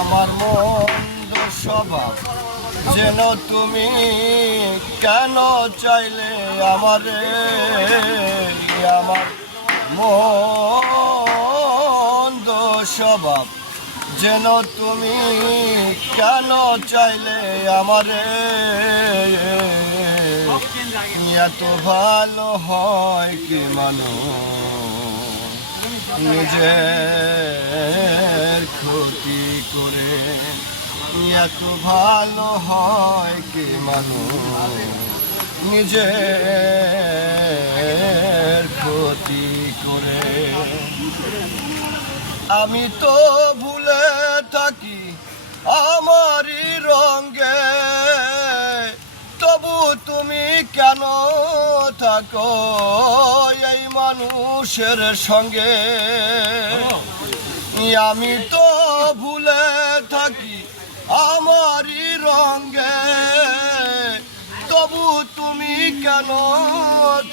আমার মন্দ স্বভাব যেন তুমি কেন চাইলে আমারে, আমার মন্দ স্বভাব যেন তুমি কেন চাইলে আমারে, এত ভালো হয় কি মানুষ নিজের ক্ষতি করে, এত ভালো হয় কি মানুষ নিজের ক্ষতি করে। আমি তো ভুলে থাকি আমারই রঙে, তবু তুমি কেন থাকো এই মানুষের সঙ্গে। আমি তো ভুলে থাকি আমারই রঙে, তবু তুমি কেন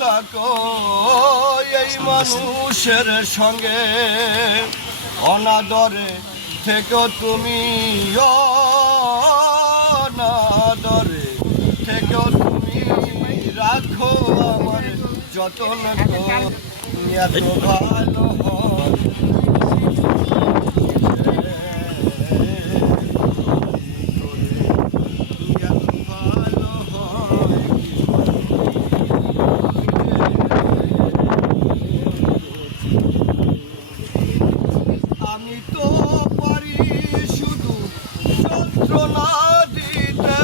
থাকো এই মানুষের সঙ্গে। অনাদরে থেকো তুমি, অনাদরে থেকো তুমি, রাখো আমার যতন গো, এত ভালো হয়। আমি তো পারি শুধু যন্ত্রণা দিতে,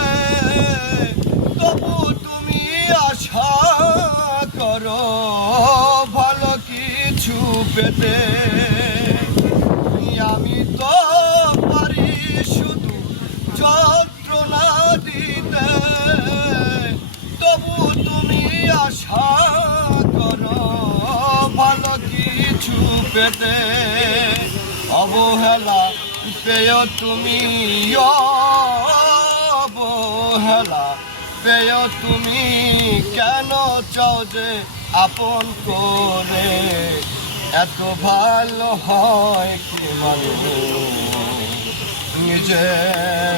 তবু তুমি আশা করো ভালো কিছু পেতে। আমি তো পারি শুধু যন্ত্রণা দিতে, তবু তুমি আশা করো ভালো কিছু পেতে। অবহেলা পেয় তুমি, অবহেলা পেয় তুমি, কেন চাও যে আপন করে, এত ভালো হয় কি মানুষ নিজের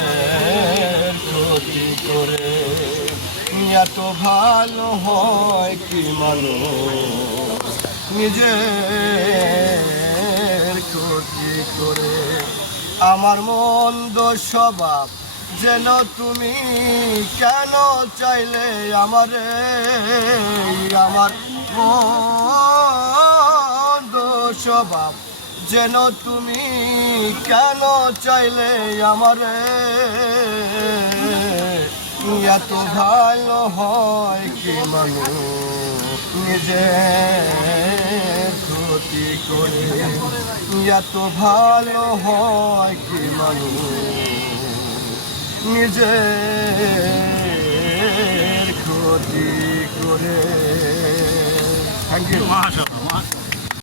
ক্ষতি করে, এত ভালো হয় কি মানুষ নিজের ক্ষতি করে। আমার মন্দ স্বভাব যেন তুমি কেন চাইলে আমারে, আমার মন্দ স্বভাব যেন তুমি কেন চাইলে আমারে, এত ভালো হয় কি মানুষ নিজের ক্ষতি করে, এত ভালো হয় কি মানুষ নিজের ক্ষতি করে। Thank you.